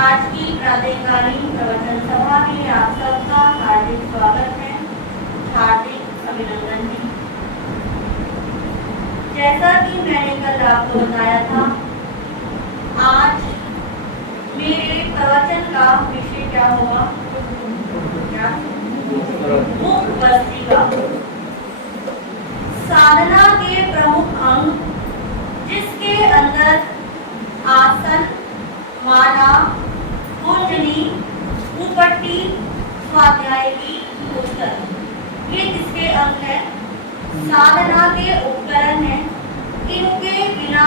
आज की प्रातःकालीन प्रवचन सभा में आप सबका हार्दिक स्वागत है, हार्दिक अभिनंदन है। जैसा कि मैंने कल आपको बताया था, आज मेरे प्रवचन का विषय क्या होगा? मुख वस्त्रिका। साधना के प्रमुख अंग जिसके अंदर आसन, माला, कुंडली, मुपट्टी, स्वाध्याय की पुस्तक, ये किसके अंग है? साधना के उपकरण हैं। इनके बिना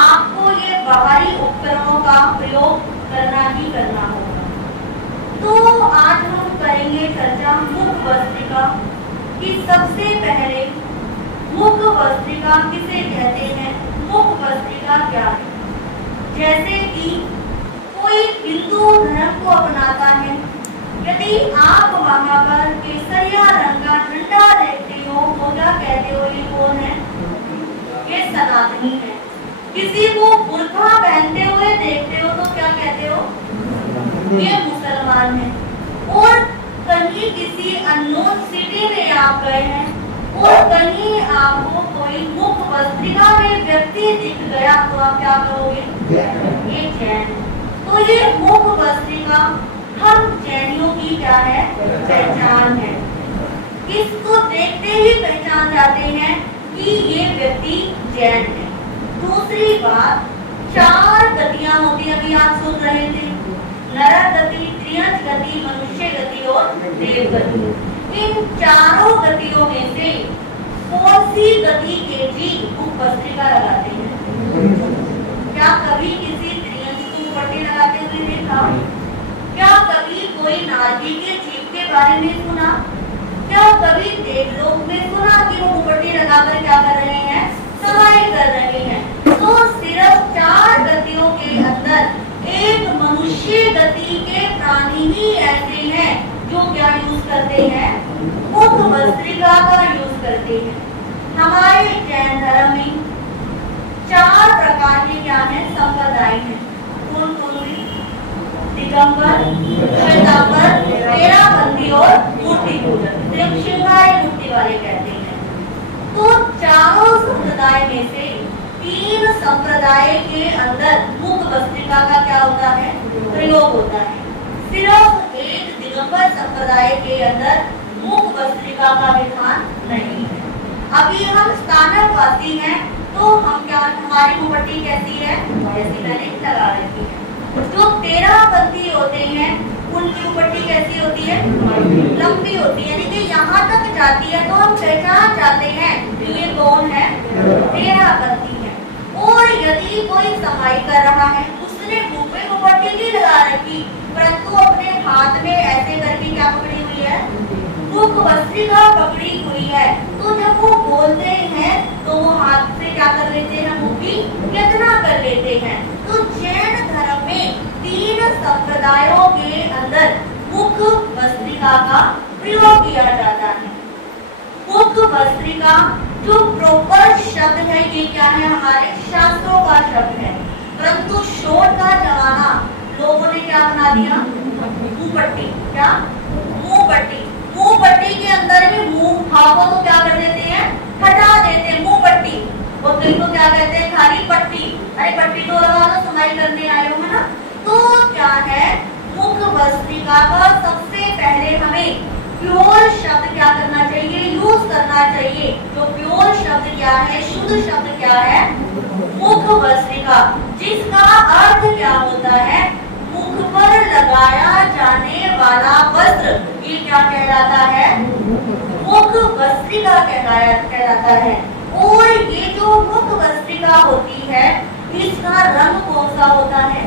आपको ये बाहरी उपकरणों का प्रयोग करना ही करना होगा। तो आज हम करेंगे चर्चा मुख वस्त्रिका कि सबसे पहले मुख वस्त्रिका किसे कहते हैं, मुख वस्त्रिका क्या है। जैसे कि कोई हिंदू धर्म को अपनाता है, यदि आप वहां पर केसरिया रंग का झंडा देखते हो तो क्या कहते हो? ये कौन है? ये सनातनी है। किसी को बुर्का पहनते हुए देखते हो तो क्या कहते हो? ये मुसलमान है। और कहीं किसी अननोन सिटी में आप गए हैं और कहीं आपको कोई मुख वस्त्रिका में व्यक्ति दिख गया तो आप क्या करोगे? ये जैन है। तो ये मुख वस्त्रिका हम जैनियों की क्या है? पहचान है। इसको देखते ही पहचान जाते हैं कि ये व्यक्ति जैन है। दूसरी बात, 4 गतियां होती है, अभी आप सुन रहे थे, नर गति, त्रियंश गति, मनुष्य गति और देव गति। इन चारों गतियों में से कौन सी गति के जी मुख वस्त्रिका लगाते हैं? क्या कभी किसी त्रियंश की मुपट्टी लगाते हुए देखा? क्या कभी कोई नारदी के जीव के बारे में सुना? क्या कभी देवलोक में सुना कि वो मुपट्टी लगाकर क्या कर रहे हैं? सवाई कर रहे हैं। तो सिर्फ 4 गतियों के अंदर एक मनुष्य गति के प्राणी ही ऐसे हैं जो क्या यूज करते हैं? मुख वस्त्रिका का यूज करते हैं। हमारे जैन धर्म में 4 प्रकार के क्या है? संप्रदाय हैं। कौन कौन से? दिगंबर, श्वेतांबर, तेराबंदी और मूर्ति पूजक, श्रृंगारी मूर्ति वाले कहते हैं। तो चारों संप्रदाय में से 3 संप्रदाय के अंदर मुख वस्त्रिका का क्या होता है? प्रयोग होता है। सिर्फ एक दिगंबर संप्रदाय के अंदर मुख वस्त्रिका का विधान नहीं है। अभी हम स्थानकवासी हैं तो हम क्या, हमारी मुपट्टी कैसी है? जैसी मैंने लगा रखी है। जो तेराबंदी होते हैं उनकी मुपट्टी कैसी होती है? लंबी होती है, यानी कि यहाँ तक जाती है तो हम पहचान जाते हैं कि ये कौन है? तेराबंदी है। और यदि कोई समाई कर रहा है, उसने मुंह पे मुपट्टी नहीं लगा रखी परंतु अपने हाथ में ऐसे करके क्या पकड़ी हुई है? मुख वस्त्रिका पकड़ी हुई है। तो जब वो बोलते हैं तो वो हाथ से क्या कर लेते हैं? मुंह की यतना कर लेते हैं। तो जैन धर्म में 3 संप्रदायों के अंदर मुख वस्त्रिका का प्रयोग किया जाता है। मुख वस्त्रिका जो प्रॉपर शब्द है, ये क्या है? हमारे शास्त्रों का लगा दिया मुंह पट्टी, क्या मुंह पट्टी। मुंह पट्टी के अंदर भी मुंह भागों को क्या कर देते हैं, हटा देते हैं मुंह पट्टी। और कई को क्या कहते हैं, खाली पट्टी। अरे पट्टी तो लगा दो, सुनाई करने आए हो है ना। तो क्या है, मुख भस्त्रिका का सबसे पहले हमें प्योर शब्द क्या करना चाहिए, यूज करना चाहिए। जो प्योर शब्द क्या है, शुद्ध शब्द क्या है, मुख भस्त्रिका, जिसका अर्थ क्या होता है, मुख पर लगाया जाने वाला वस्त्र। ये क्या कहलाता है, मुख भस्त्रिका कहलाता है। और ये जो मुख भस्त्रिका होती है, इसका रंग कौन सा होता है,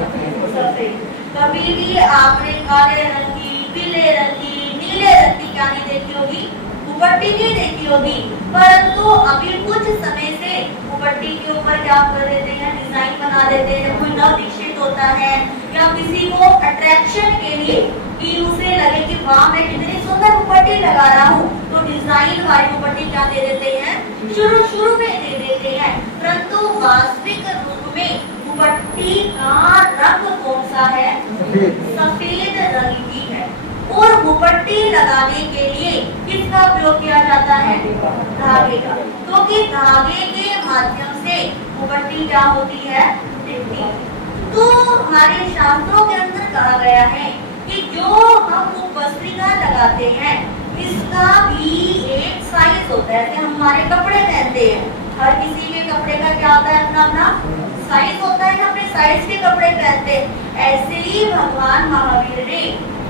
सफेद। कभी भी आपने काले रंग की, पीले रंग की, नीले रंग की क्या नहीं देखी होगी, दुपट्टी नहीं देखी होगी। परंतु अभी कुछ समय से दुपट्टी के ऊपर क्या कर देते हैं, डिजाइन बना देते हैं। कोई नव दीक्षित होता है या किसी को अट्रैक्शन के लिए कि उसे लगे कि वाह मैं कितनी सुंदर दुपट्टी लगा रहा हूँ, तो डिजाइन वाली दुपट्टी क्या दे देते हैं, शुरू में दे देते हैं। परंतु वास्तविक रूप में दुपट्टी का रंग कौन सा है, सफेद रंग की है। और दुपट्टी लगाने के लिए किसका प्रयोग किया जाता है, धागे का। क्योंकि धागे के माध्यम से दुपट्टी क्या होती है, दिखती है। तो हमारे शास्त्रों के अंदर कहा गया है कि जो हम भस्त्रिका लगाते हैं, इसका भी एक साइज होता है। जैसे हमारे कपड़े पहनते हैं, हर किसी के कपड़े का क्या होता है, अपना अपना साइज होता है, अपने साइज के कपड़े पहनते हैं। ऐसे ही भगवान महावीर ने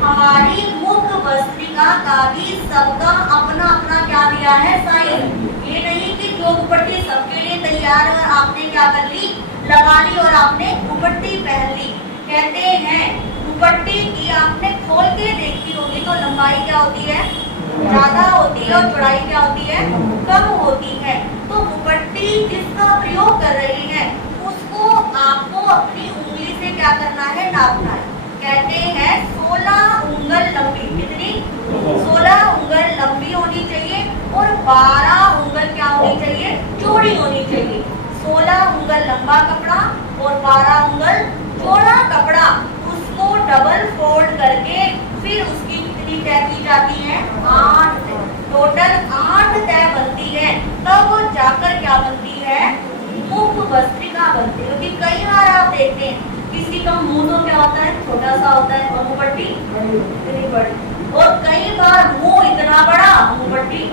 हमारी मुख भस्त्रिका का भी सबका अपना अपना क्या दिया है, साइज। ये नहीं कि जो दुपट्टी सबके लिए तैयार है और आपने क्या कर ली, लगा ली और आपने दुपट्टी पहन ली। कहते हैं दुपट्टी की आपने खोल के देखी होगी तो लंबाई क्या होती है, ज्यादा होती है, और चौड़ाई क्या होती है, कम होती है। तो दुपट्टी जिसका प्रयोग कर रही है, उसको आपको अपनी उंगली से क्या करना है, नापना है। कहते हैं 16 उंगल लंबी, कितनी, 16 उंगल लंबी होनी चाहिए और 12 उंगल क्या होनी चाहिए, चौड़ी होनी चाहिए। 16 उंगल लंबा कपड़ा और 12 उंगल चौड़ा कपड़ा, उसको डबल फोल्ड करके फिर उसकी कितनी तय की जाती है, 8 तय। टोटल 8 तय बनती है, तब जाकर क्या बनती है, मुख भस्त्रिका बनती है। क्योंकि कई बार आप देखते हैं किसी का मुंह तो क्या होता है, छोटा सा होता है और मुंहपट्टी इतनी बड़ी, और कई बार मुंह इतना बड़ा, मुंहपट्टी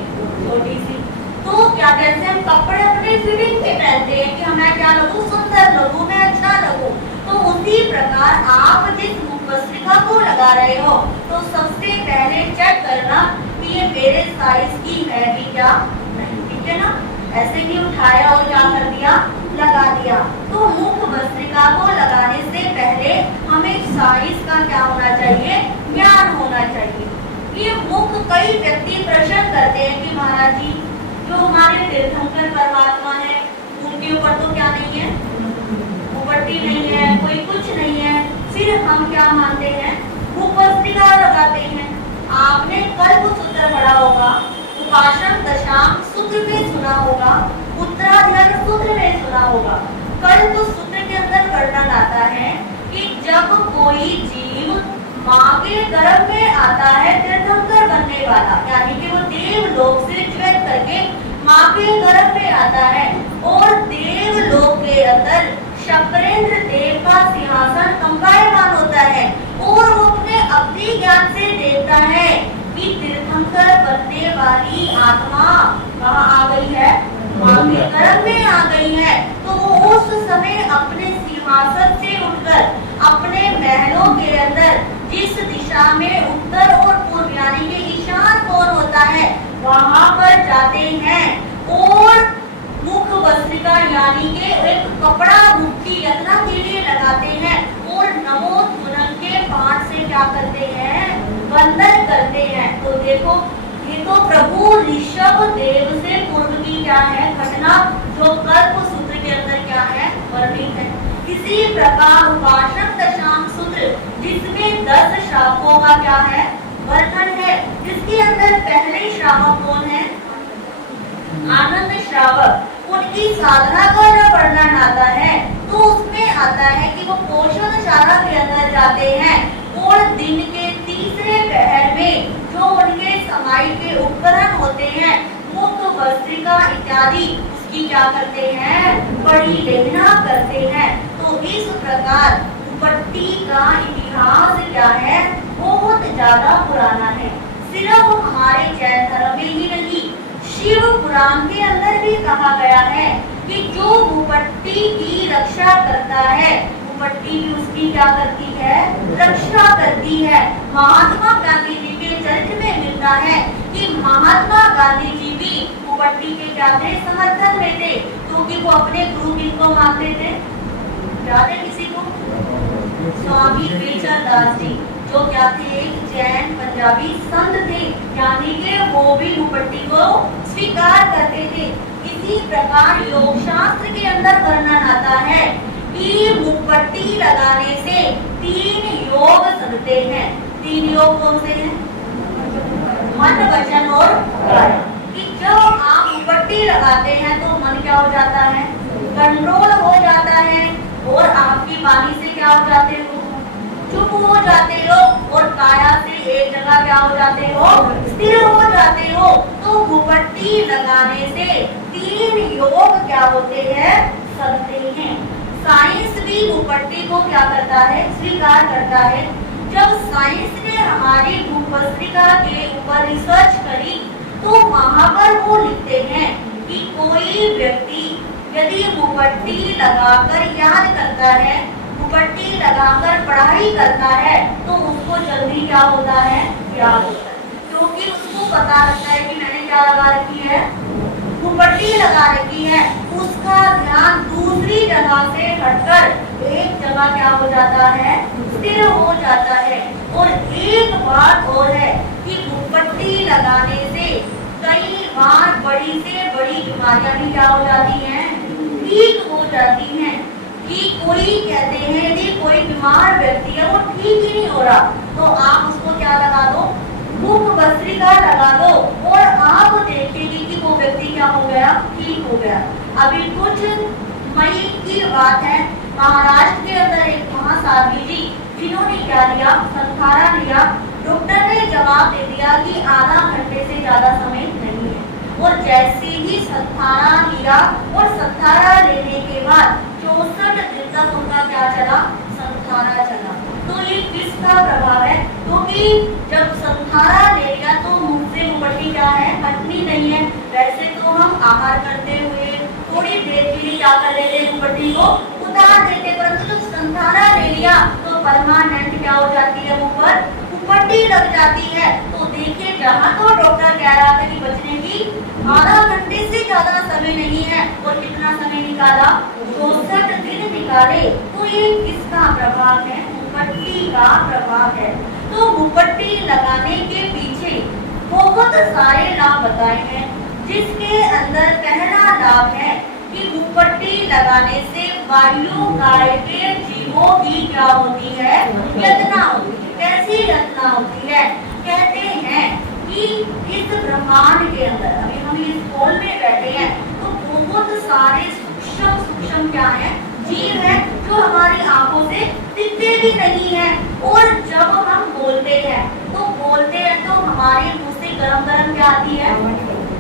छोटी सी। तो क्या कहते हैं, कपड़े अपने फिटिंग के पहनते हैं कि मैं क्या लगूं, सुंदर लगूं, मैं अच्छा लगूं। तो उसी प्रकार आप जिस मुख भस्त्रिका को लगा रहे हो, तो सबसे पहले चेक करना कि ये मेरे साइज की है कि क्या नहीं, ठीक है ना। ऐसे नहीं उठाया और क्या कर दिया, लगा दिया। तो मुख भस्त्रिका को लगाने से पहले हमें साइज का क्या होना चाहिए, ज्ञान होना चाहिए। ये मुख कई व्यक्ति प्रश्न करते हैं कि महाराज जी जो हमारे तीर्थंकर परमात्मा है, उनके ऊपर तो क्या नहीं है, दुपट्टी नहीं है, कोई कुछ नहीं है, फिर हम क्या मानते हैं, मुख भस्त्रिका लगाते हैं। आपने कल्पसूत्र पढ़ा होगा, उपासम दशाम सूत्र में सुना होगा, उत्तराधार सूत्र में सुना होगा। कल्पसूत्र के अंदर वर्णन आता है कि जब कोई जीव माँ के गर्भ में आता है तीर्थंकर बनने वाला, यानी कि वो देवलोक से ज्वलित करके माँ के गर्भ में आता है, और देवलोक के अंदर शक्रेंद्र देव का सिंहासन कंपायमान होता है, और वो अपने अवधि ज्ञान से देखता है कि तीर्थंकर बनने वाली आत्मा कहाँ आ गई है, माँ के गर्भ में आ गई है। तो वो उस समय अपने सिंहासन से उठकर अपने महलों के अंदर जिस दिशा में उत्तर और पूर्व यानी कि ईशान कोण होता है, वहां पर जाते हैं और मुख भस्त्रिका यानी कि एक कपड़ा मुट्ठी रखना के लिए लगाते हैं, और नमो तुरंग के पाठ से क्या करते हैं, वंदन करते हैं। तो देखो ये तो प्रभु ऋषभ देव से पूर्व की क्या है घटना, जो कल्पसूत्र के अंदर क्या है, वर्णित है। इसी प्रकार उपासक दशाम सूत्र जिसमें 10 श्रावकों का क्या है, वर्णन है, जिसके अंदर पहले श्रावक कौन है, आनंद श्रावक। उनकी साधना का जब वर्णन आता है तो उसमें आता है कि वो पोषणशाला के अंदर जाते हैं और दिन के तीसरे पहर में जो उनके समाई के उपकरण होते हैं, मुख, भस्त्रिका इत्यादि, उसकी क्या करते हैं, बड़ी लेखना करते हैं। तो इस प्रकार दुपट्टी का इतिहास क्या है, बहुत ज्यादा पुराना है। सिर्फ हमारे जैन धर्म में ही नहीं, शिव पुराण के अंदर भी कहा गया है कि जो दुपट्टी की रक्षा करता है, दुपट्टी भी उसकी क्या करती है, रक्षा करती है। महात्मा गांधी जी के चरित्र में मिलता है कि महात्मा गांधी जी भी दुपट्टी के क्या थे, समर्थन में थे, क्योंकि वो अपने गुरु किसको मानते थे, याद है किसी को, स्वामी बेचरदास जी, जो क्या थे, एक जैन पंजाबी संत थे, यानी कि वो भी दुपट्टी को स्वीकार करते थे। इसी प्रकार योग शास्त्र के अंदर वर्णन आता है कि दुपट्टी लगाने से 3 योग लगते हैं। 3 योग कौन से हैं, मन, वचन और काया। कि जब आप दुपट्टी लगाते हैं तो मन क्या हो जाता है, कंट्रोल हो जाता है, और आपकी वाणी से क्या हो जाते हो, चुप हो जाते हो, और काया से एक जगह क्या हो जाते हो, स्थिर हो जाते हो। तो दुपट्टी लगाने से 3 योग क्या होते हैं, सकते हैं। साइंस भी दुपट्टी को क्या करता है, स्वीकार करता है। जब साइंस ने हमारी भूपत्रिका के ऊपर रिसर्च करी तो वहां पर वो लिखते हैं कि कोई व्यक्ति यदि दुपट्टी लगाकर याद करता है, दुपट्टी लगाकर पढ़ाई करता है, तो उसको जल्दी क्या होता है, याद होता है, क्योंकि उसको पता रहता है कि मैंने क्या लगा रखी है, दुपट्टी लगा रखी है। उसका ध्यान दूसरी जगह से हटकर एक जगह क्या हो जाता है, स्थिर हो जाता है। और एक बात और है कि दुपट्टी लगाने से कई बार बड़ी से बड़ी बीमारियां भी क्या हो जाती हैं, ठीक हो जाती हैं। कि कोई कहते हैं यदि कोई बीमार व्यक्ति है, वो ठीक ही नहीं हो रहा, तो आप उसको क्या लगा दो, मुख भस्त्रिका लगा दो, और आप देखेंगे कि वो व्यक्ति क्या हो गया, ठीक हो गया। अभी कुछ मई की बात है, महाराष्ट्र के अंदर एक महासाध्वी जी, जिन्होंने क्या लिया, संथारा लिया। डॉक्टर ने जवाब दे दिया कि आधा घंटे से ज्यादा समय नहीं है, और जैसे ही संथारा लिया, और संथारा लेने के बाद 64 दिन तक उनका क्या चला, संथारा चला। तो ये किसका प्रभाव है, क्योंकि जब संथारा ले लिया तो मुंह से दुपट्टी क्या है, हटनी नहीं है। वैसे तो हम आहार करते हुए थोड़ी देर के लिए क्या कर लेते, दुपट्टी को उतार देते, परंतु जब संथारा ले लिया तो परमानेंट क्या हो जाती है, ऊपर दुपट्टी लग जाती है। तो देखिए, जहाँ तो डॉक्टर कह रहा था कि बचने की आधा घंटे से ज्यादा समय नहीं है, और कितना समय निकाला, 64 दिन निकाले। तो ये किसका प्रभाव है, दुपट्टी का प्रभाव है। तो दुपट्टी लगाने के पीछे बहुत सारे लाभ बताए हैं, जिसके अंदर पहला लाभ है कि दुपट्टी लगाने से वायु काल के जीवों की क्या होती है, यातना होती है। कैसी यातना होती है, कहते हैं कि इस ब्रह्मांड के अंदर, अभी हम इस हॉल में बैठे हैं, तो बहुत सारे सूक्ष्म क्या है, जीव है, जो हमारी आंखों से दिखते भी नहीं है। और जब हम बोलते हैं तो हमारे मुंह से गरम गरम क्या आती है,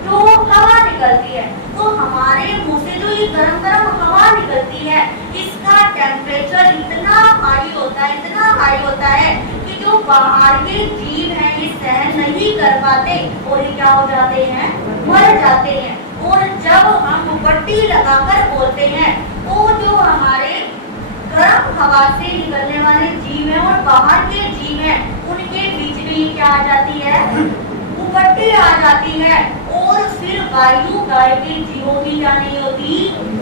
जो हवा निकलती है। तो हमारे मुंह से जो ये गरम गरम हवा निकलती है, इसका टेम्परेचर इतना हाई होता है कि जो बाहर के जीव हैं ये सहन नहीं कर पाते, और ये क्या हो जाते हैं, मर जाते हैं। और जब हम दुपट्टी लगाकर बोलते हैं तो जो हमारे गर्म हवा से निकलने वाले जीव हैं और बाहर के जीव हैं, उनके बीच में क्या आ जाती है, दुपट्टी आ जाती है। और फिर वायु काल के जीवों की क्या नहीं होती,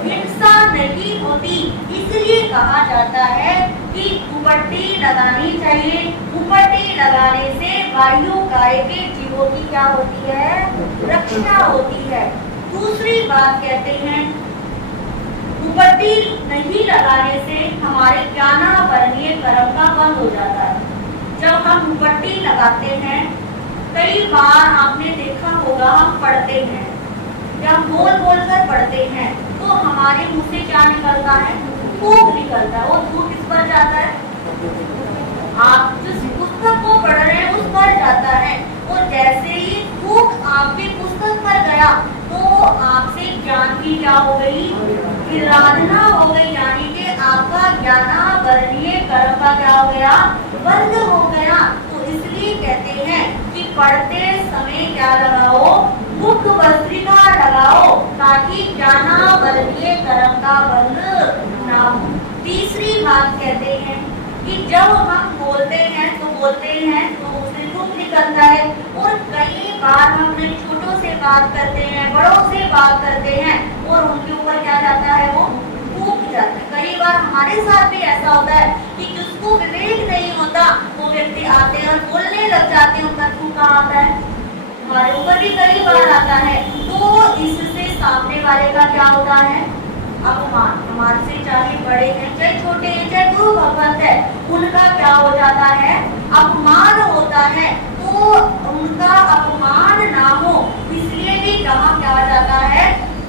हिंसा नहीं होती। इसलिए कहा जाता है कि दुपट्टी लगानी चाहिए। दुपट्टी लगाने से वायु काल के जीवों की क्या होती है, रक्षा होती है। दूसरी बात कहते हैं, दुपट्टी नहीं लगाने से हमारे ज्ञाना वर्णीय कर्म का बंद हो जाता है। जब हम दुपट्टी लगाते हैं, कई बार आपने देखा होगा, हम पढ़ते हैं, जब बोल कर पढ़ते हैं तो हमारे मुंह से क्या निकलता है, थूक निकलता है। वो थूक किस पर जाता है, आप जिस पुस्तक निराधना हो गई, यानी कि आपका ज्ञानावरणीय कर्म का क्या हो गया, बंद हो गया। तो इसलिए कहते हैं कि पढ़ते समय क्या लगाओ, मुख भस्त्रिका लगाओ, ताकि ज्ञानावरणीय कर्म का बंद ना हो। तीसरी बात कहते हैं कि जब हम बोलते हैं तो उससे थूक निकलता है, और कई बार हम अपने छोटों से बात करते हैं, बड़ों से बात करते हैं, और उनके ऊपर क्या जाता है, वो थूक जाता है। कई बार हमारे साथ भी ऐसा होता है कि जिसको विवेक नहीं होता वो व्यक्ति आते हैं और बोलने लग जाते हैं, उनका थूक कहाँ आता है, हमारे ऊपर भी कई बार आता है। तो इससे सामने वाले का क्या होता है, अपमान। हमारे से चाहे बड़े हैं चाहे छोटे हैं चाहे गुरु भगवत है, उनका क्या हो जाता है, अपमान होता है। तो उनका अपमान ना हो इसलिए भी कहा क्या जाता है,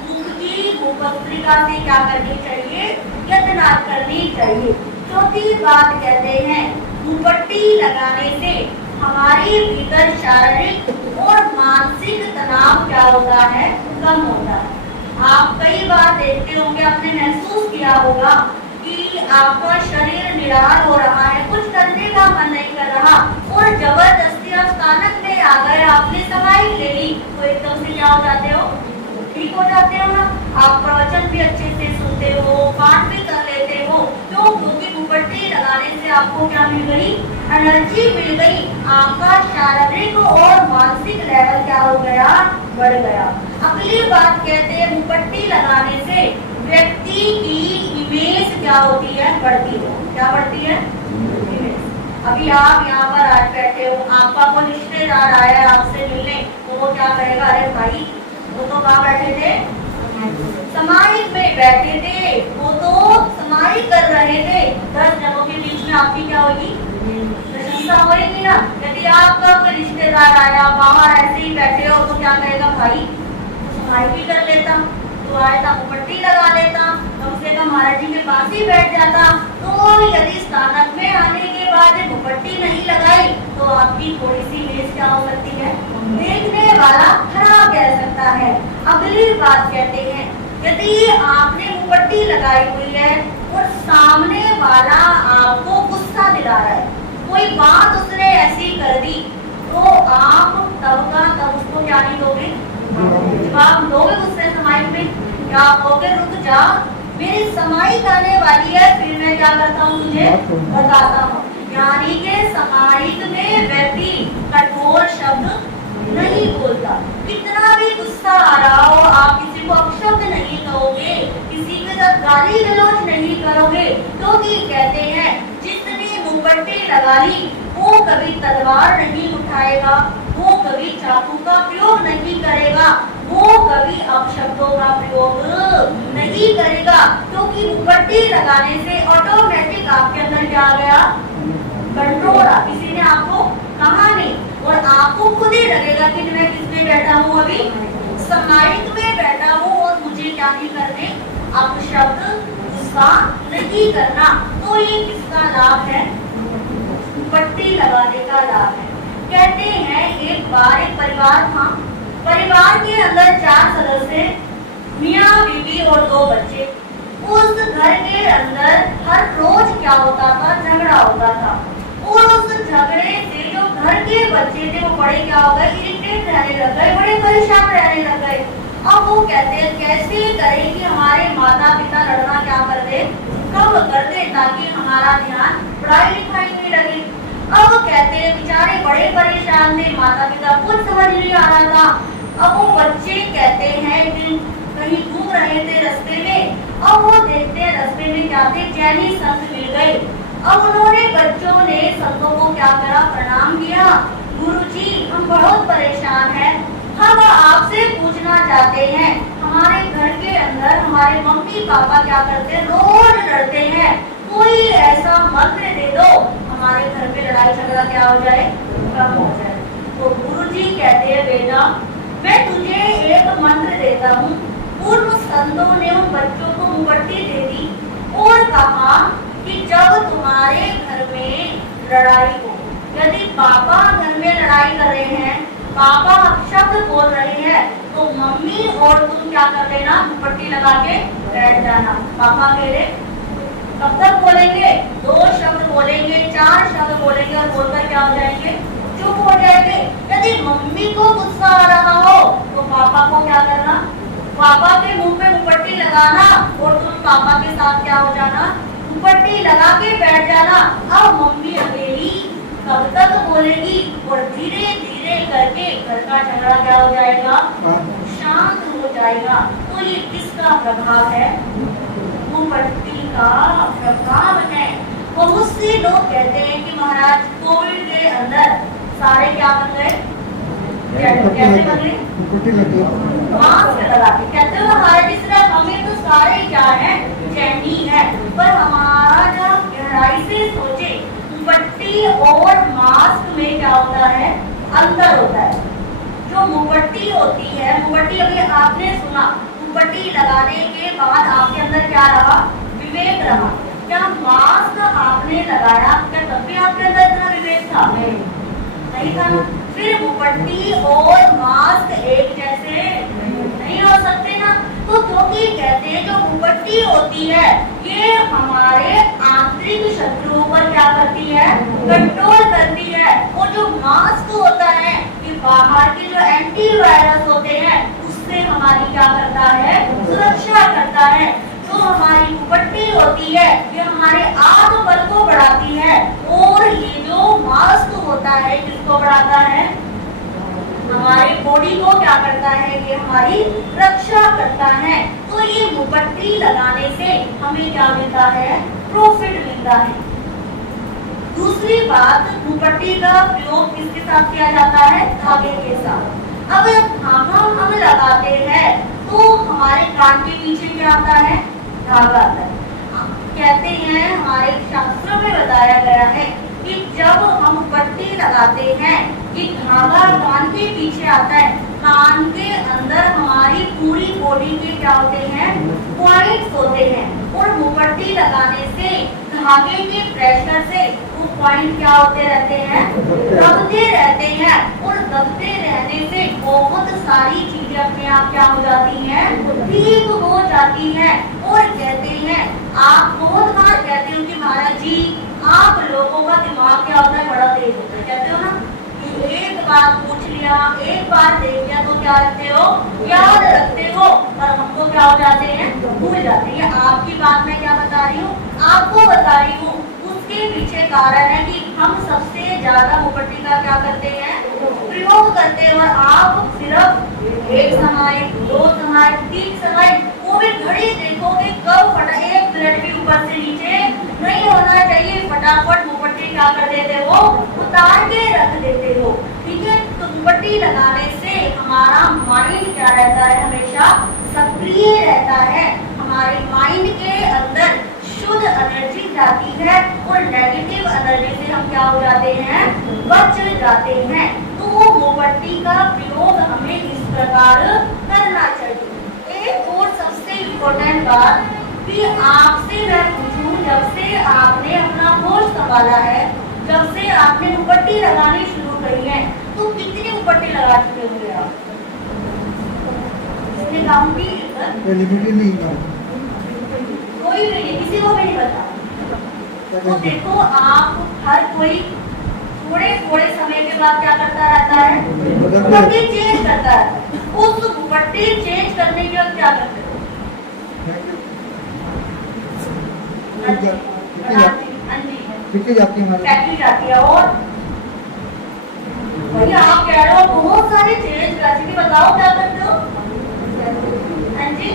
मुख की मुखपत्रिका से क्या करनी चाहिए, यत्न करनी चाहिए। चौथी बात कहते हैं, मुपट्टी लगाने से हमारे भीतर शारीरिक और मानसिक तनाव क्या होता है, कम होता है। आप कई बार देखते होंगे, आपने महसूस किया होगा कि आपका शरीर निराल हो रहा है, कुछ करने का मन नहीं कर रहा, और जबरदस्ती आप स्थानक में आ गए, आपने समाई ले ली, तो एकदम से क्या हो जाते हो, ठीक हो जाते हो ना। आप प्रवचन भी अच्छे से सुनते हो, पाठ भी कर लेते हो, क्यों, क्योंकि मुपट्टी लगाने से आपको क्या मिल गई, एनर्जी मिल गई, आपका शारीरिक और मानसिक लेवल क्या हो गया, बढ़ गया। अगली बात कहते हैं, मुपट्टी लगाने से व्यक्ति की इमेज क्या होती है, बढ़ती है। क्या बढ़ती है, इमेज। अभी आप यहाँ पर आज बैठे हो, आपका कोई रिश्तेदार आया आपसे मिलने, तो वो क्या कहेगा, अरे भाई वो तो कहाँ बैठे थे, समाहित में बैठे थे, वो तो समाहित कर रहे थे। 10 जनों के बीच में आपकी क्या होगी, प्रशंसा होगी ना। यदि आपका कोई रिश्तेदार आया, बाहर ऐसे ही बैठे हो, तो क्या कहेगा, भाई समाहित भी कर लेता, तो आया था मुपट्टी लगा लेता, कम से कम महाराज जी के पास ही बैठ जाता। तो यदि स्थानक में आने के बाद मुपट्टी नहीं लगाई तो आपकी थोड़ी सी इमेज क्या हो सकती है, देखने वाला खराब कह सकता है। अगली बात कहते हैं, यदि आपने मुपट्टी लगाई हुई है और सामने वाला आपको गुस्सा दिला रहा है, कोई बात उसने ऐसी कर दी, तो आप तब का तब उसको क्या नहीं दोगे, जवाब दोगे गुस्से समाई में, क्या कहोगे, रुक जा, मेरी समाई आने वाली है, फिर मैं क्या करता हूँ, तुझे बताता हूँ। यानी कि समाई में व्यक्ति कठोर शब्द नहीं बोलता, कितना भी गुस्सा आ रहा हो, आप किसी को अपशब्द नहीं कहोगे, किसी के साथ गाली गलौज नहीं करोगे, क्योंकि कहते हैं जिसने मुपट्टी लगा ली वो कभी तलवार नहीं उठाएगा, वो कभी चाकू का प्रयोग नहीं करेगा, वो कभी अपशब्दों का प्रयोग नहीं करेगा, क्योंकि मुपट्टी लगाने से ऑटोमेटिक आपके अंदर क्या आ गया, कंट्रोल। किसी ने आपको कहा नहीं, और आपको खुद ही लगेगा कि मैं किसमें बैठा हूँ, अभी समाहित में बैठा हूँ, और मुझे क्या नहीं करने, अपशब्द गुस्सा नहीं करना। तो ये किसका लाभ है, मुपट्टी लगाने का लाभ है। कहते हैं एक बार एक परिवार था, परिवार के अंदर 4 सदस्य, मियाँ बीवी और 2 बच्चे। उस घर के अंदर हर रोज क्या होता था, झगड़ा होता था, और उस झगड़े से जो घर के बच्चे थे वो बड़े क्या हो गए, इरिटेट रहने लग गए, बड़े परेशान रहने लग गए। अब वो कहते हैं कैसे करें कि हमारे माता पिता लड़ना क्या कर दे, कम कर दे, ताकि हमारा ध्यान पढ़ाई लिखाई में लगे। अब कहते हैं बेचारे बड़े परेशान थे, माता पिता कुछ समझ नहीं आ रहा था। अब वो बच्चे कहते हैं कि कहीं घूम रहे थे रास्ते में, अब वो देखते हैं रास्ते में क्या थे, जैनी संत मिल गए। अब उन्होंने बच्चों ने संतों को क्या करा, प्रणाम किया, गुरुजी हम बहुत परेशान हैं, हम आपसे पूछना चाहते हैं, हमारे घर के अंदर हमारे मम्मी पापा क्या करते हैं, रोज लड़ते हैं, कोई ऐसा मंत्र दे दो हमारे घर में लड़ाई झगड़ा क्या हो जाए, कम हो जाए। तो गुरुजी कहते हैं बेटा मैं तुझे एक मंत्र देता हूँ। पूर्व संतों ने उन बच्चों को मुपट्टी दे दी और कहा कि जब तुम्हारे घर में लड़ाई हो, यदि पापा घर में लड़ाई कर रहे हैं पापा शब्द बोल रहे हैं तो मम्मी और तुम क्या कर लेना, दुपट्टी लगा के बैठ जाना। पापा कह रहे कब तक बोलेंगे, 2 शब्द बोलेंगे, 4 शब्द बोलेंगे और बोलकर क्या हो जाएंगे, चुप हो जाएंगे। यदि मम्मी को गुस्सा आ रहा हो तो पापा को क्या करना, पापा के मुंह पे दुपट्टी लगाना और तुम पापा के साथ क्या हो जाना, दुपट्टी लगा के बैठ जाना। अब मम्मी अकेली कब तक बोलेगी और धीरे धीरे करके घर का झगड़ा क्या हो जाएगा, शांत हो जाएगा। तो ये किसका प्रभाव है, दुपट्टी का प्रभाव है। बहुत से लोग कहते हैं कि महाराज कोविड के अंदर सारे क्या बन गए, कैसे बन गए, मास्क लगा के। कहते हो महाराज सिर्फ हमें तो सारे क्या है, चैनी है। पर हमारा जब गहराई से सोचे दुपट्टी और मास्क में क्या होता है, अंतर होता है। जो मुपट्टी होती है, मुपट्टी अभी आपने सुना, दुपट्टी लगाने के बाद आपके अंदर क्या रहा, विवेक रहा। क्या मास्क आपने लगाया, क्या तब भी आपके अंदर इतना विवेक था, नहीं था ना। फिर मुपट्टी और मास्क एक जैसे नहीं हो सकते ना। तो क्योंकि कहते हैं जो मुपट्टी होती है ये हमारे आंतरिक शत्रुओं पर क्या करती है, कंट्रोल करती है। और जो मास्क होता है ये बाहर के जो एंटीवायरस होते हैं उससे हमारी क्या करता है, सुरक्षा करता है। जो हमारी दुपट्टी होती है ये हमारे आत्मबल को बढ़ाती है और ये जो मास्क होता है किसको बढ़ाता है, हमारे बॉडी को क्या करता है, ये हमारी रक्षा करता है। तो ये दुपट्टी लगाने से हमें क्या मिलता है, प्रॉफिट मिलता है। दूसरी बात, दुपट्टी का प्रयोग किसके साथ किया जाता है, धागे के साथ। अब धागा हम लगाते हैं तो हमारे कान के पीछे क्या आता है, धागा आता है। कहते हैं हमारे शास्त्रों में बताया गया है कि जब हम पट्टी लगाते हैं कि धागा कान के पीछे आता है, कान के अंदर हमारी पूरी बॉडी के क्या होते हैं, पॉइंट्स होते हैं। और मुपट्टी लगाने से धागे के प्रेशर से वो पॉइंट क्या होते रहते हैं, दबते रहते हैं। और दबते रहने से बहुत सारी चीजें अपने आप क्या हो जाती हैं, ठीक हो जाती हैं। और कहते हैं, आप बहुत बार कहते हो कि महाराज जी आप लोगों का दिमाग क्या होता है, बड़ा तेज होता है। कहते हो ना कि एक बात पूछ लिया, एक बार देख लिया तो क्या रखते हो, याद रखते हो। और हमको क्या हो जाते हैं, भूल जाते हैं। आपकी बात मैं क्या बता रही हूँ, आपको बता रही हूँ। उसके पीछे कारण है कि हम सबसे ज्यादा मुपट्टी का क्या करते हैं, प्रयोग करते हैं। और आप सिर्फ एक समय, 2 समय, 3 समय, वो भी घड़ी देखोगे कब फटा, 1 मिनट भी ऊपर से नीचे नहीं होना चाहिए। फटाफट मुपट्टी क्या कर देते हो, उतार के रख देते हो। ठीक है, तो मुपट्टी लगाने से हमारा माइंड क्या रहता है, हमेशा सक्रिय रहता है। हमारे माइंड के अंदर शुद्ध एनर्जी जाती है और नेगेटिव एनर्जी से हम क्या हो जाते हैं, बच जाते हैं। तो वो मुपट्टी का प्रयोग हमें इस प्रकार करना चाहिए। एक और सबसे इम्पोर्टेंट बात कि आपसे मैं पूछूं, जब से आपने अपना होश संभाला है, जब से आपने मुपट्टी लगानी शुरू करी है, तो कितनी मुपट्टी लगा चुके होंगे आप, इसने काउंट भी नहीं, कोई भी नहीं, किसी को भी नहीं पता। तो देखो आप हर कोई थोड़े थोड़े समय के बाद क्या करता रहता है, दुपट्टी चेंज करता है। उस दुपट्टी चेंज करने के बाद क्या करते हो, फैक्ट्री जाती है। और भैया आप कह रहे हो बहुत सारी चेंज करती है, बताओ क्या करते हो, हाँ जी,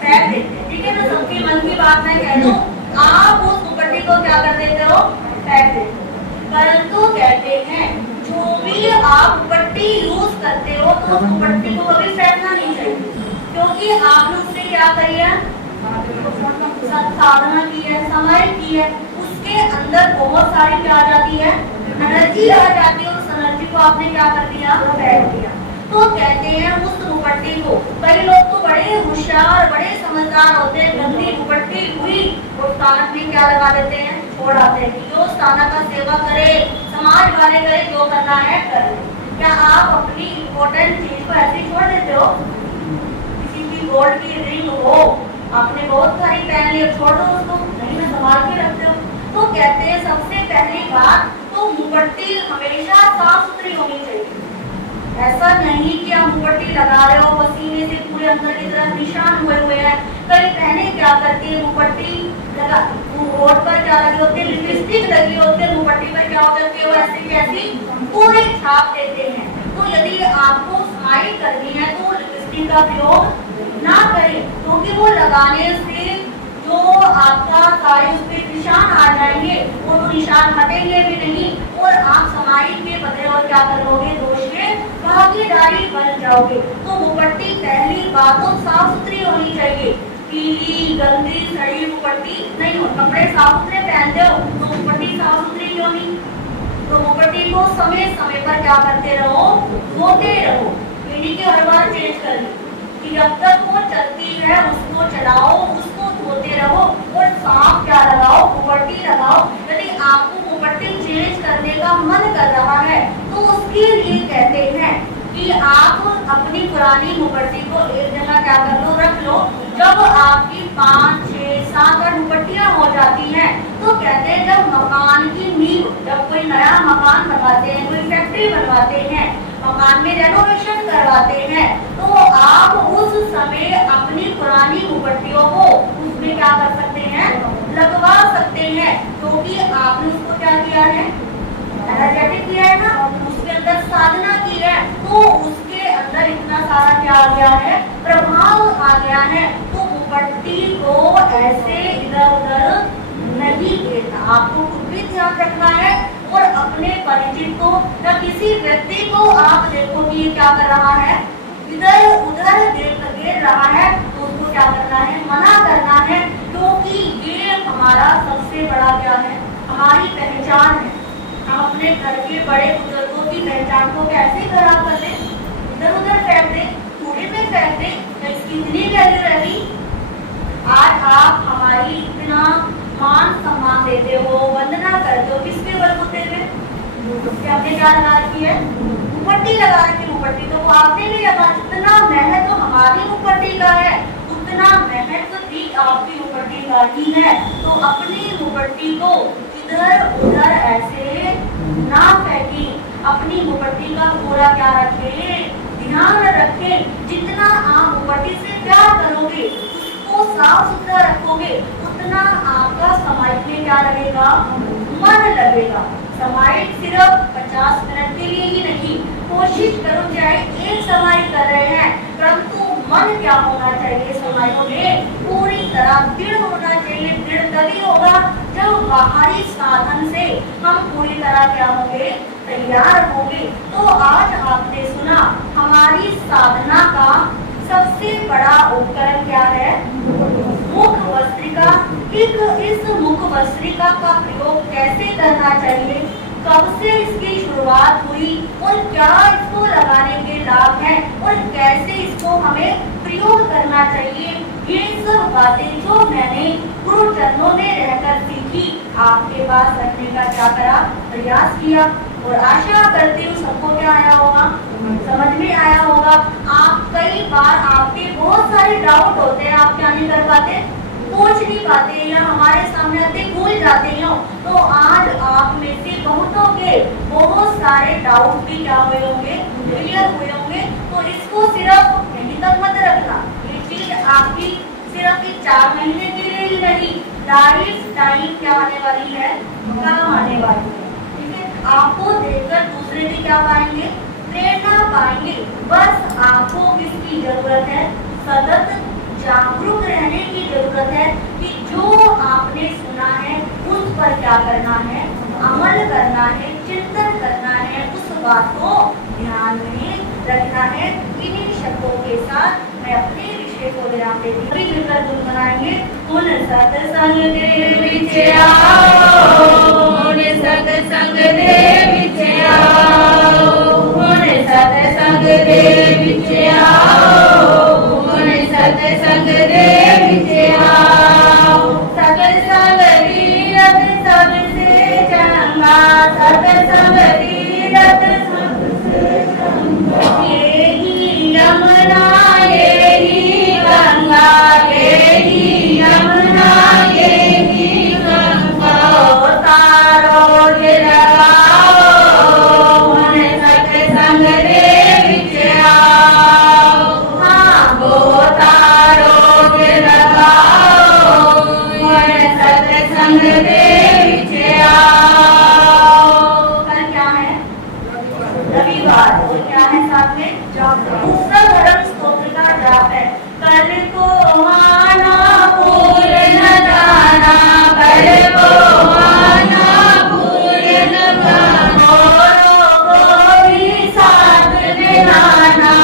फेंक देते हैं। ठीक है ना, सबके मन की बात मैं कह दूं, आप उस दुपट्टी को क्या कर देते हो, फेंक देते हो। परंतु कहते हैं जो भी आप दुपट्टी यूज करते हो तो उस दुपट्टी को कभी फेंकना नहीं चाहिए, क्योंकि आपने उससे क्या करी है, साधना की है, समय की है। उसके अंदर बहुत सारी क्या आ जाती है, एनर्जी आ जाती है। उस एनर्जी को आपने क्या कर दिया, फेंक दिया। तो कहते हैं उस दुपट्टी को, कई लोग तो बड़े होशियार, बड़े समझदार होते हैं, गंदी दुपट्टी हुई और स्थानक में क्या लगा देते हैं, छोड़ आते हैं कि जो स्थानक का सेवा करे, समाज वाले करे, जो करना है कर ले। क्या आप अपनी इम्पोर्टेंट चीज को ऐसे ही छोड़ देते हो? किसी की गोल्ड की रिंग हो, आपने बहुत सारी पहन ली, छोड़ दो उसको, नहीं में संभाल के रखते हो। तो कहते हैं सबसे पहली बात तो मुपट्टी हमेशा साफ सुथरी होनी चाहिए। ऐसा नहीं कि आप मुपट्टी लगा रहे हो, पसीने से पूरे अंदर की तरफ निशान हुए हुए हैं। कई बहनें क्या करती है, मुपट्टी लगा, होठ पर क्या लगी होती है, लिपस्टिक लगी होती है, मुपट्टी पर क्या हो जाती है, वो ऐसी कैसी पूरी छाप देते हैं। तो यदि आपको स्माइल करनी है तो लिपस्टिक का प्रयोग ना करें, क्योंकि वो लगाने से जो आपका सारे उस पे निशान आ जाएंगे, वो तो निशान हटेंगे भी नहीं और आप स्माइल के बदले और क्या करोगे, दोष के भागीदारी बन जाओगे। तो मुपट्टी पहली बात तो साफ सुथरी होनी चाहिए। पीली गंदी सड़ी मुपट्टी नहीं हो, कपड़े साफ सुथरे पहनते हो तो मुपट्टी साफ सुथरी क्यों नहीं? तो मुपट्टी को समय समय पर क्या करते रहो, धोते रहो, पीढ़ी के हर बार चेंज कर ली कि जब तक वो चलती है उसको चलाओ, उसको धोते रहो और साफ क्या लगाओ, मुपट्टी लगाओ। यदि आपको मुपट्टी चेंज करने का मन कर रहा है तो उसके लिए कहते हैं कि आप अपनी पुरानी मुपट्टी को एक जगह क्या कर लो, रख लो। जब आपकी 5, 6, 7, 8 मुपट्टियां हो जाती हैं तो कहते हैं जब मकान की नींव, जब कोई नया मकान बनवाते हैं, कोई फैक्ट्री बनवाते हैं, मकान में रेनोवेशन करवाते हैं, तो आप उस समय अपनी पुरानी मुपट्टियों को उसमें क्या कर सकते हैं, लगवा सकते हैं, क्योंकि आपने उसको क्या किया है, एनर्जेटिक किया है ना, उसके अंदर साधना की है, तो उसके अंदर इतना सारा क्या आ गया है, प्रभाव आ गया है। तो मुपट्टी को ऐसे इधर उधर नहीं देना, आपको खुद भी ध्यान रखना है और अपने परिचित को या किसी व्यक्ति को आप देखो कि ये क्या कर रहा है, इधर उधर देख रहा है, तो उसको क्या करना है, मना करना है, क्योंकि ये हमारा सबसे बड़ा क्या है, हमारी पहचान है। हम अपने घर के बड़े बुजुर्गों की पहचान को कैसे खराब कर दें, इधर उधर फेंक दें, कूड़े में फेंक दें, तो इसकी इतनी वैल्यू रही। आज आप हमारी इतना मान सम्मान देते हो, वंदना करते हो, किसके बलबूते पे? आपने क्या लगा रखी है, मुपट्टी लगा रखी। मुपट्टी तो आपने नहीं लगा, इतना मेहनत तो हमारी मुपट्टी का है, उतना मेहनत भी आपकी मुपट्टी का ही है। तो अपनी मुपट्टी को इधर उधर ऐसे ना फेंकी, अपनी मुपट्टी का पूरा क्या रखे, ध्यान रखे। जितना आप मुपट्टी से प्यार करोगे, उसको साफ सुथरा रखोगे, उतना आपका समाज में क्या लगेगा, मन लगेगा। समाज सिर्फ 50 मिनट के लिए ही नहीं, कोशिश करो चाहे एक समाज कर रहे हैं, परंतु मन क्या होना चाहिए, समाजों में पूरी तरह दृढ़ होना चाहिए। दृढ़ तभी होगा जब बाहरी साधन से हम पूरी तरह क्या होंगे, तैयार होंगे। तो आज आपने सुना हमारी साधना का सबसे बड़ा उपकरण क्या है, मुख वस्त्रिका। इस मुख वस्त्रिका का प्रयोग कैसे करना चाहिए, कब से इसकी शुरुआत हुई और क्या इसको लगाने के लाभ हैं और कैसे इसको हमें प्रयोग करना चाहिए, ये सब बातें जो मैंने गुरु चरणों में रहकर सीखी, आपके पास रखने का क्या करा, प्रयास किया। और आशा करती हूँ सबको क्या आया होगा, समझ में आया होगा। आप कई बार आपके बहुत सारे डाउट होते हैं, आप क्या नहीं कर पाते, पूछ नहीं पाते या हमारे सामने आते भूल जाते हो। तो आज आप में से बहुतों के बहुत सारे डाउट भी क्या हुए होंगे, क्लियर हुए होंगे। तो इसको सिर्फ यहीं तक मत रखना, ये चीज आपकी सिर्फ 4 महीने के लिए ही नहीं, लाइफ टाइम क्या आने वाली है, काम आने वाली है। ठीक है, आपको देखकर दूसरे भी क्या पाएंगे, प्रेरणा पाएंगे। बस आपको किसकी जरूरत है, सतत जागरूक रहने की जरूरत है कि जो आपने सुना है उस पर क्या करना है, अमल करना है, चिंतन करना है, उस बात को ध्यान में रखना है। इन्हीं शब्दों के साथ मैं अपने विषय को विराम देती हूँ। अभी मिलकर गुनगुनाएंगे, उन सत्संग दे विच आओ, उन सत्संग दे विच आओ, उन सत्संग दे विच आओ, उन सत्संग दे विच आओ। सत्संग तीरथ सबसे चंगा, सत्संग तीरथ सबसे संग दे विचे आओ। कल क्या है? रविवार। और क्या है साथ में? दूसरा धर्म स्तोत्र का जाप है। कल को माना भूल न जाना, कल को माना भूल न जाना, औरों को भी साथ में लाना,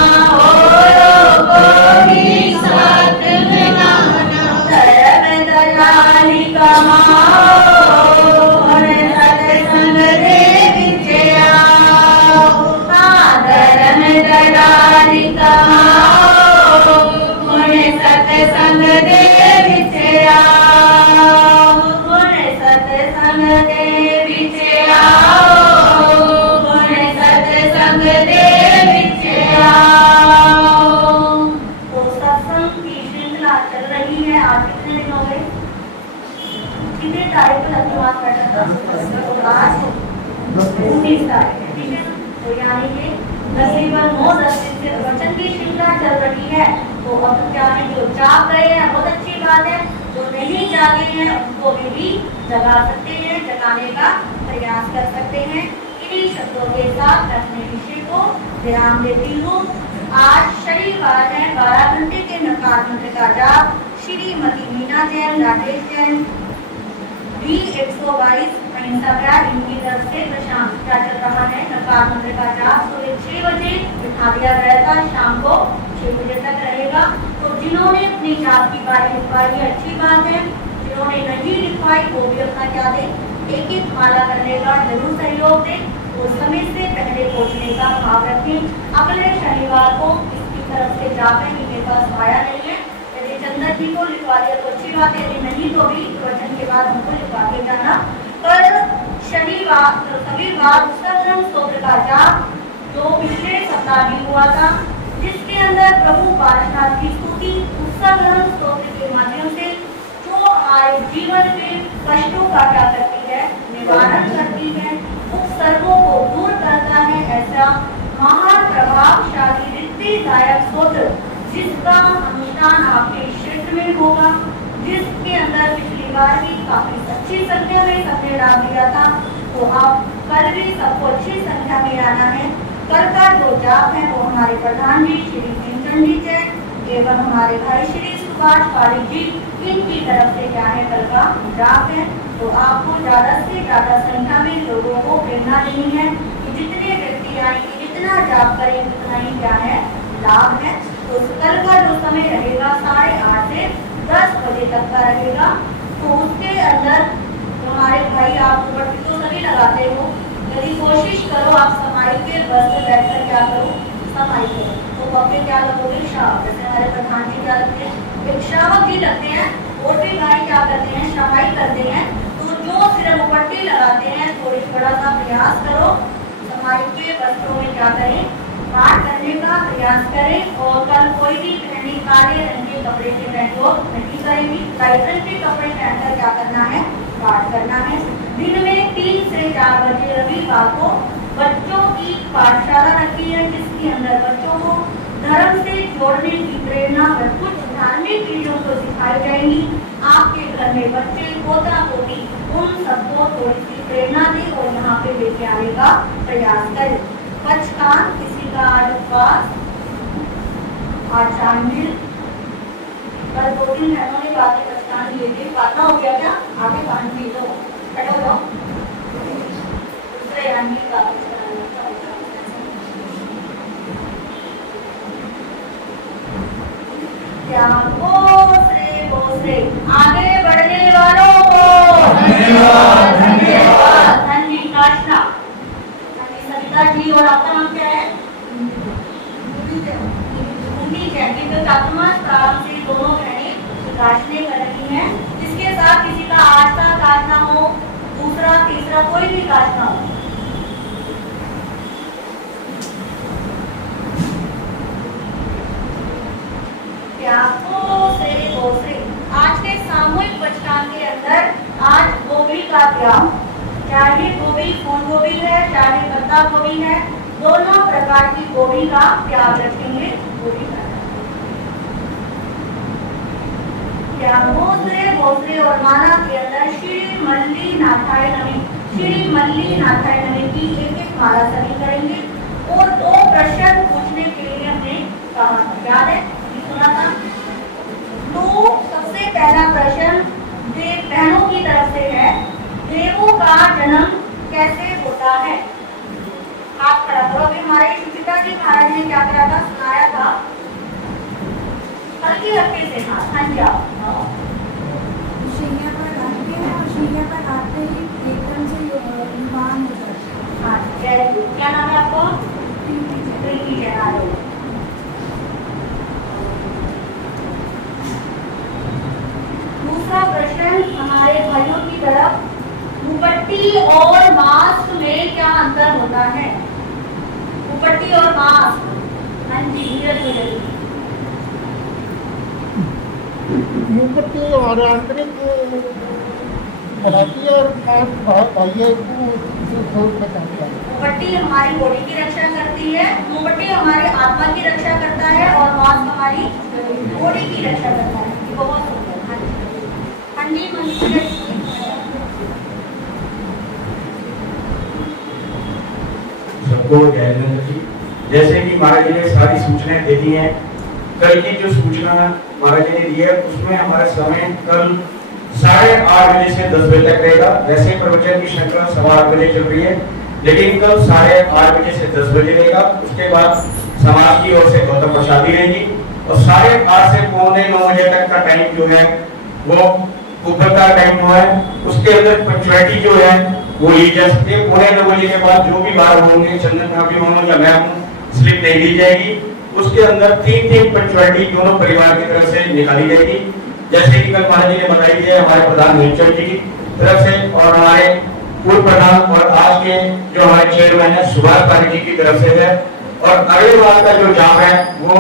औरों को भी साथ में लाना। धर्म दलाली कमाओ और सत्संग दे विचे आओ। हाँ, धर्म दलाली कमाओ और सत्संग दे विचे आओ, और सत्संग दे विचे आओ, और सत्संग दे विचे आओ। तो सत्संग की श्रृंखला चल रही है। आज कितने दिन हो गए? कितने तारीख को धन्यवाद बैठा था? आज 19 तारीख है, ठीक है। तो यानी कि तकरीबन 9-10 दिन से वचन की श्रृंखला चल रही है। तो अब क्या है, जो जाग गए हैं बहुत अच्छी बात है, जो नहीं जागे हैं उनको भी जगा सकते हैं, जगाने का प्रयास कर सकते हैं। इन्हीं शब्दों के साथ मैं अपने विषय को विराम देती हूँ। आज शनिवार है, 12 घंटे के नकार मंत्र का जाप श्रीमती मीना जैन, राजेश जैन, B122 अहिंसा प्यार, इनकी तरफ से प्रशांत क्या चल रहा है? नकार मंत्र का जाप सुबह 6 बजे बिठा दिया गया था, शाम को 6 बजे तक रहेगा। तो जिन्होंने अपनी जाप की बारी लिखवाई है अच्छी बात है, जिन्होंने नहीं लिखवाई वो भी अपना क्या दे, एक माला करने का जरूर सहयोग दे। वो समय से पहले पहुंचने का भाव रखें। अगले शनिवार को इसकी तरफ से जाप है, मेरे पास आया नहीं है। यदि चंदन जी को लिखवा दिया तो अच्छी बात है, यदि नहीं तो भी वचन के बाद हमको लिखवा के जाना। कल शनिवार रविवार उत्सव स्तोत्र का जाप जो पिछले सप्ताह भी हुआ था, जिसके अंदर प्रभु पार्षनाथ की स्तुति उत्सव स्तोत्र के माध्यम से जो हमारे जीवन के कष्टों का क्या करती है, निवारण करती है, उपसर्गों को दूर करता है। ऐसा महान प्रभावशाली रिद्धिदायक स्तोत्र जिसका अनुष्ठान आपके क्षेत्र में होगा, जिसके अंदर पिछली बार भी काफी अच्छी संख्या में सबने डाल दिया था। तो आप कल भी सबको अच्छी संख्या में आना है। कल का जो जाप है वो हमारे प्रधान जी श्री भीमचंद जी जैन एवं हमारे भाई श्री सुभाष पारिक जी, इनकी तरफ से क्या है कल का जाप है। तो आपको ज्यादा से ज्यादा संख्या में लोगों को प्रेरणा देनी है कि जितने व्यक्ति आएंगे, जितना जाप करें उतना ही क्या है लाभ है। तो कल का जो समय रहेगा 8:30 से 10 बजे तक का रहेगा। तो उसके अंदर हमारे भाई आप दुपट्टे तो सभी लगाते हो, यदि कोशिश करो आप समाई के बस में बैठकर क्या करो, समाई करो। तो पक्के क्या लगोगे? श्रावक। जैसे हमारे प्रधान जी क्या लगते हैं, एक श्रावक जी लगते हैं, और भी भाई क्या करते हैं, समाई करते हैं। तो जो सिर दुपट्टे लगाते हैं थोड़ा सा प्रयास करो, समाई के वस्त्रों में क्या करें, पाठ करने का प्रयास करें। और कल कोई भी बहनी काले रंग के कपड़े से प्रयोग नहीं करेंगी, लाइट रंग के कपड़े पहनकर क्या करना है, पाठ करना है। दिन में 3 से 4 बजे रविवार को बच्चों की पाठशाला रखी है, जिसके अंदर बच्चों को धर्म से जोड़ने की प्रेरणा और कुछ धार्मिक चीजों को सिखाई जाएंगी। आपके घर में बच्चे पोता पोती उन सबको थोड़ी सी प्रेरणा दें और यहाँ पे लेके आने का प्रयास करें। पचकान किसी का आज उपवास, आज शामिल, कल 2-3 बहनों ने बातें पचकान लिए थे, पातना हो गया क्या? आगे पान पी लो, बैठो लो, दूसरे यानी का क्या बोसरे आगे बढ़ने वालों को धन्यवाद, धन्यवाद, धन्यवाद। सविता जी और आपका नाम क्या है? तो चातुर्मास प्रारंभ से दोनों बहनें काटने कर रही हैं। इसके साथ किसी का आज का काटना हो, दूसरा तीसरा कोई भी काटना हो, आज के सामूहिक पचकान के अंदर आज गोभी का त्याग, चाहे गोभी फूल गोभी है, चाहे पत्ता गोभी है, दोनों प्रकार की गोभी का त्याग रखेंगे। गोभी का क्या भोसले भोसले और माला के अंदर श्री मल्ली नाथाय नमी की एक माला सभी करेंगे और 2 प्रश्न पूछने के लिए हमने कहा था, याद है, सुना था। तो सबसे पहला प्रश्न बहनों की तरफ से है, देवों का जन्म कैसे होता है? आप खड़ा करो। अभी हमारे पिताजी महाराज ने क्या करा था, सुनाया था, हल्के हल्के से हाथ। हाँ जी, आप शैया पर आते हैं और शैया पर आते ही एकदम से युवान हो जाते हैं। हाँ, क्या नाम है आपको? प्रीति जैन। दूसरा प्रश्न हमारे भाइयों की तरफ, मुपट्टी और मास्क में क्या अंतर होता है? मुपट्टी और मास्क। हाँ जी, धीरज हो जाइए। मुपट्टी और आंतरिक घराटी और बाह्य को बचाती है। मुपट्टी हमारी बॉडी की रक्षा करती है, मुपट्टी हमारे आत्मा की रक्षा करता है और मास्क हमारी बॉडी की रक्षा करता है। बहुत सुंदर। हाँ जी, सबको जय हिंद जी। जैसे कि महाराज जी ने सारी सूचनाएं दे दी हैं, कल की जो सूचना महाराज जी ने दी है उसमें हमारा समय कल 8:30 बजे से 10 बजे तक रहेगा। वैसे प्रवचन की श्रृंखला 8:15 बजे चल रही है, लेकिन कल 8:30 बजे से 10 बजे रहेगा। उसके बाद समाज की ओर से गौतम प्रसादी रहेगी और 8:30 से 8:45 बजे तक का टाइम जो है वो ऊपर का टाइम हुआ है। उसके अंदर पंचुअलिटी जो है वो ये जैसे 8:45 बजे के बाद जो भी बाहर होंगे, चंदन भाभी होंगे या मैं हूँ, स्लिप नहीं दी जाएगी। उसके अंदर 3 पंचुअलिटी दोनों परिवार की तरफ से निकाली जाएगी। जैसे कि कल महाराज जी ने बताई है हमारे प्रधान हेमचंद जी की तरफ से और हमारे पूर्व प्रधान और आज के जो हमारे चेयरमैन है सुभाष पारी जी की तरफ से है। और अगले बार का जो जाम है वो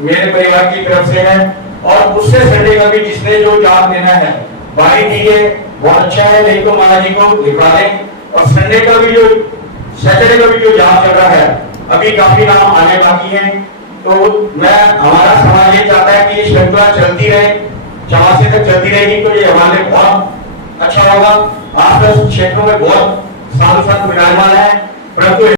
मेरे परिवार की तरफ से है। और उससे संडे का भी जिसने जो जाम देना है बारी दी है, बहुत अच्छा है, नहीं तो महाराज जी को लिखवा दें। और संडे का भी जो सैटरडे का भी जो जाम चल रहा है, अभी काफी नाम आने बाकी हैं। तो मैं हमारा समाज ये चाहता है कि ये श्रृंखला चलती रहे, चौमासे तक चलती रहेगी तो ये हमारे लिए बहुत अच्छा होगा। आसपास क्षेत्रों में बहुत साधु संत विराजमान है, परंतु